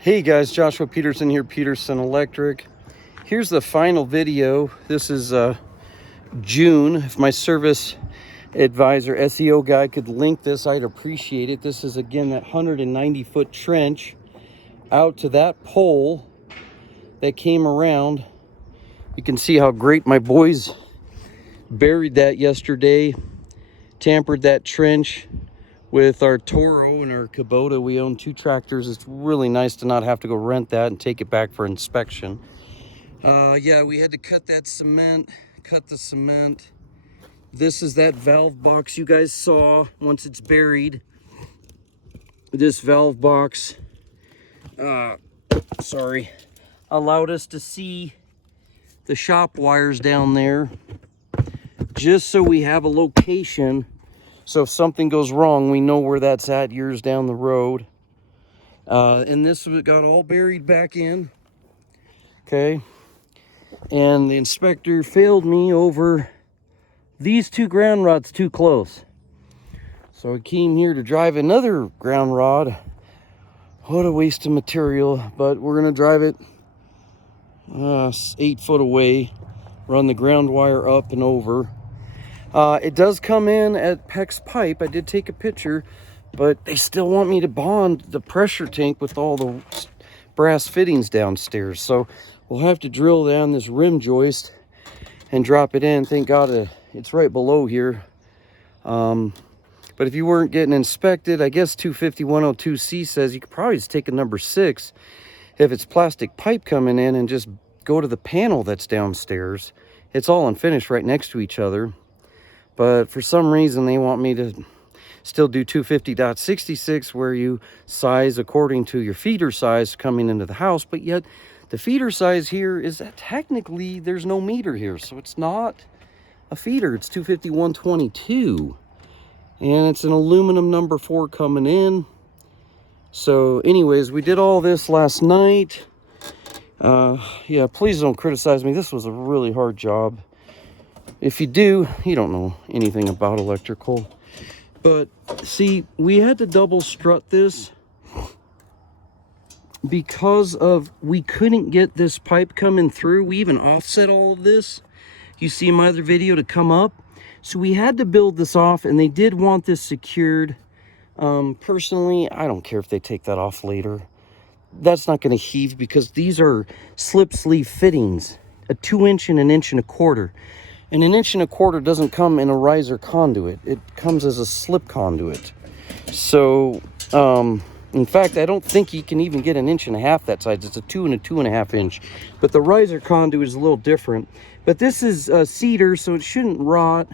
Hey guys, Joshua Peterson here, Peterson Electric. Here's the final video. This is June. If my service advisor, SEO guy could link this, I'd appreciate it. This is again that 190-foot trench out to that pole that came around. You can see how great my boys buried that yesterday, tampered that trench with our Toro and our Kubota. We own 2 tractors. It's really nice to not have to go rent that and take it back for inspection. Yeah, we had to cut that cement, cut the cement. This is that valve box you guys saw once it's buried. This valve box, allowed us to see the shop wires down there, just so we have a location. So if something goes wrong, we know where that's at years down the road. And this got all buried back in. Okay. And the inspector failed me over these 2 ground rods too close. So I came here to drive another ground rod. What a waste of material. But we're going to drive it 8 foot away. Run the ground wire up and over. It does come in at PEX pipe. I did take a picture, but they still want me to bond the pressure tank with all the brass fittings downstairs. So we'll have to drill down this rim joist and drop it in. Thank God it's right below here. But if you weren't getting inspected, I guess 250-102C says you could probably just take a number 6 if it's plastic pipe coming in and just go to the panel that's downstairs. It's all unfinished right next to each other. But for some reason, they want me to still do 250.66, where you size according to your feeder size coming into the house. But yet, the feeder size here is that technically there's no meter here. So it's not a feeder. It's 250-122. And it's an aluminum number 4 coming in. So anyways, we did all this last night. Yeah, please don't criticize me. This was a really hard job. If you do, you don't know anything about electrical. But see, we had to double strut this because of we couldn't get this pipe coming through. We even offset all of this, you see in my other video, to come up. So we had to build this off, and they did want this secured. Personally, I don't care if they take that off later. That's not going to heave because these are slip sleeve fittings, a 2-inch and an 1.25 inch. And an 1.25 inch doesn't come in a riser conduit. It comes as a slip conduit. So, in fact, I don't think you can even get an 1.5 inch that size. It's a 2 and a 2.5 inch. But the riser conduit is a little different. But this is cedar, so it shouldn't rot.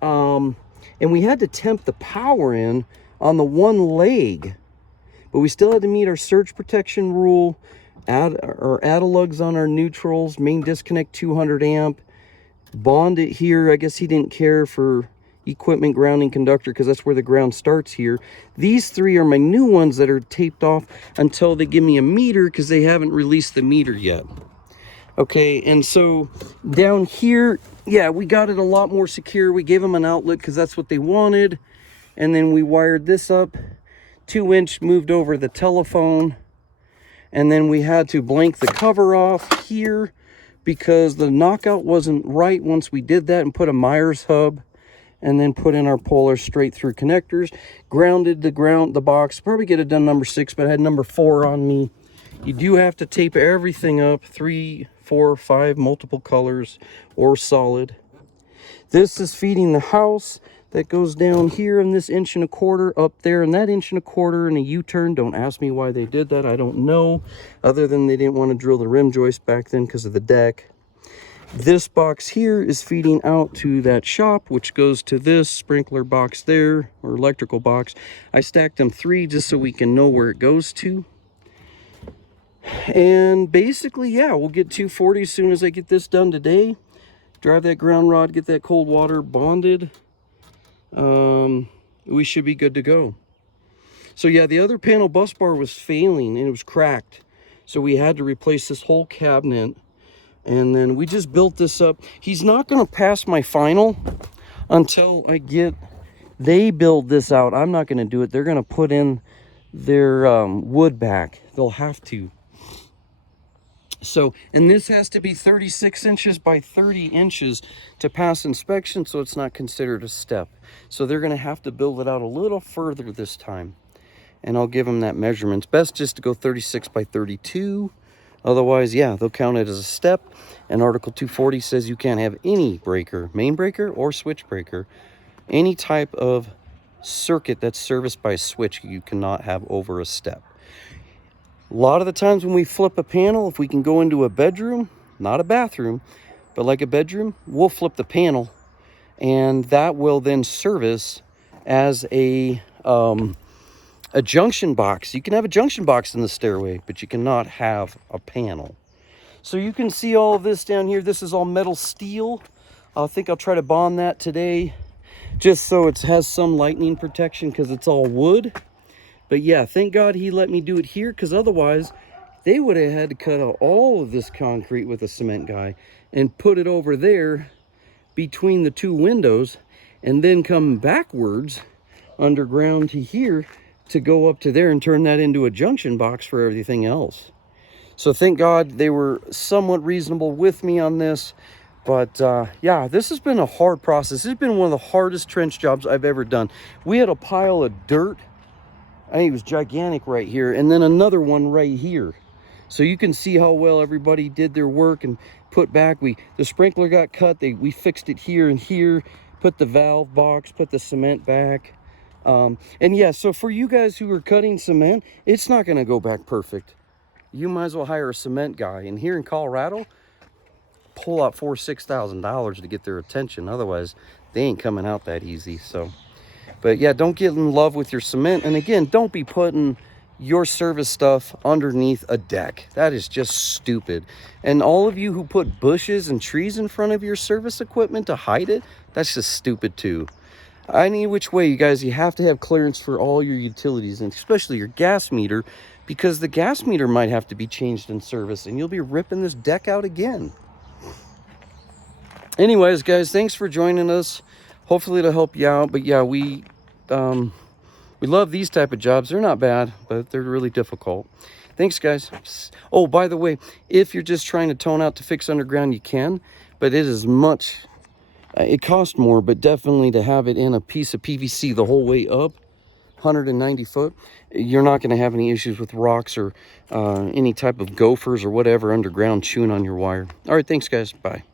And we had to temp the power in on the one leg. But we still had to meet our surge protection rule. Add our add-a-lugs on our neutrals. Main disconnect 200 amp. Bond it here. I guess he didn't care for equipment grounding conductor because that's where the ground starts here. These 3 are my new ones that are taped off until they give me a meter, because they haven't released the meter yet. Okay, and so down here, yeah, we got it a lot more secure. We gave them an outlet because that's what they wanted. And then we wired this up. 2-inch moved over the telephone. And then we had to blank the cover off here, because the knockout wasn't right once we did that, and put a Myers hub and then put in our Polar straight through connectors. Grounded the box. Probably get it done number 6, but I had number 4 on me. You do have to tape everything up, 3, 4, 5 multiple colors or solid. This is feeding the house. That goes down here, and this 1.25 inch up there, and that 1.25 inch in a U-turn. Don't ask me why they did that. I don't know, other than they didn't want to drill the rim joist back then because of the deck. This box here is feeding out to that shop, which goes to this sprinkler box there, or electrical box. I stacked them 3 just so we can know where it goes to. And basically, yeah, we'll get 240 as soon as I get this done today. Drive that ground rod, get that cold water bonded. We should be good to go. So yeah, the other panel bus bar was failing and it was cracked. So we had to replace this whole cabinet. And then we just built this up. He's not going to pass my final until they build this out. I'm not going to do it. They're going to put in wood back. They'll have to. So, and this has to be 36 inches by 30 inches to pass inspection, so it's not considered a step. So they're going to have to build it out a little further this time. And I'll give them that measurement. It's best just to go 36 by 32. Otherwise, yeah, they'll count it as a step. And Article 240 says you can't have any breaker, main breaker or switch breaker, any type of circuit that's serviced by a switch you cannot have over a step. A lot of the times when we flip a panel, if we can go into a bedroom, not a bathroom, but like a bedroom, we'll flip the panel, and that will then service as a junction box. You can have a junction box in the stairway, but you cannot have a panel. So you can see all of this down here. This is all metal steel. I think I'll try to bond that today, just so it has some lightning protection because it's all wood. But yeah, thank God he let me do it here, because otherwise they would have had to cut out all of this concrete with a cement guy and put it over there between the two windows, and then come backwards underground to here to go up to there and turn that into a junction box for everything else. So thank God they were somewhat reasonable with me on this. But yeah, this has been a hard process. This has been one of the hardest trench jobs I've ever done. We had a pile of dirt. I think it was gigantic right here, and then another one right here. So you can see how well everybody did their work and put back. The sprinkler got cut. We fixed it here and here, put the valve box, put the cement back. And yeah, so for you guys who are cutting cement, it's not going to go back perfect. You might as well hire a cement guy. And here in Colorado, pull out $4,000-$6,000 to get their attention. Otherwise, they ain't coming out that easy. So. But yeah, don't get in love with your cement. And again, don't be putting your service stuff underneath a deck. That is just stupid. And all of you who put bushes and trees in front of your service equipment to hide it, that's just stupid too. Any which way, you guys, you have to have clearance for all your utilities, and especially your gas meter, because the gas meter might have to be changed in service and you'll be ripping this deck out again. Anyways, guys, thanks for joining us. Hopefully it'll help you out. But yeah, we love these type of jobs. They're not bad, but they're really difficult. Thanks, guys. Oh, by the way, if you're just trying to tone out to fix underground, you can. But it is much, it costs more, but definitely to have it in a piece of PVC the whole way up, 190 foot, you're not going to have any issues with rocks or any type of gophers or whatever underground chewing on your wire. All right, thanks, guys. Bye.